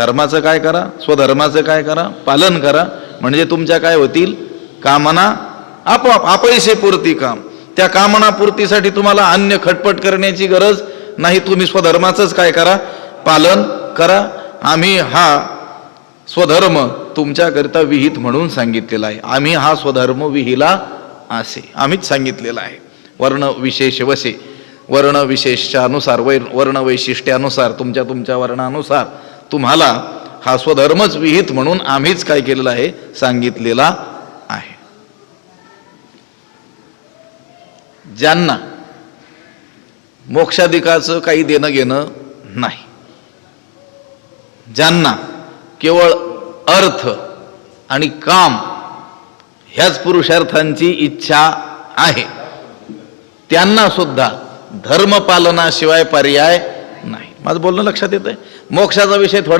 धर्माचं काय करा, स्वधर्माचं काय करा, पालन करा, म्हणजे तुमच्या काय होतील कामना आपोआप अपयशी पूर्ती काम. त्या कामना पूर्तीसाठी तुम्हाला अन्य खटपट करण्याची गरज नाही. तुम्ही स्वधर्माचंच काय करा, पालन करा. आम्ही हा स्वधर्म तुमच्याकरिता विहित म्हणून सांगितलेला आहे. आम्ही हा स्वधर्म विहिला असे आम्हीच सांगितलेला आहे. वर्ण विशेष वसे, वर्ण विशेषच्या अनुसार, वर्ण वैशिष्ट्यानुसार, तुमच्या तुमच्या वर्णानुसार तुम्हाला हा स्वधर्मच विहित म्हणून आम्हीच काय केलेला आहे, सांगितलेला आहे. ज्यांना मोक्षाधिकाचं काही देणं घेणं नाही, ज्यांना केवळ अर्थ आणि काम ह्याच पुरुषार्थांची इच्छा आहे, त्यांना सुद्धा धर्मपालनाशिवाय पर्याय नाही. माझं बोलणं लक्षात येतंय. मोक्षाचा विषय थोडा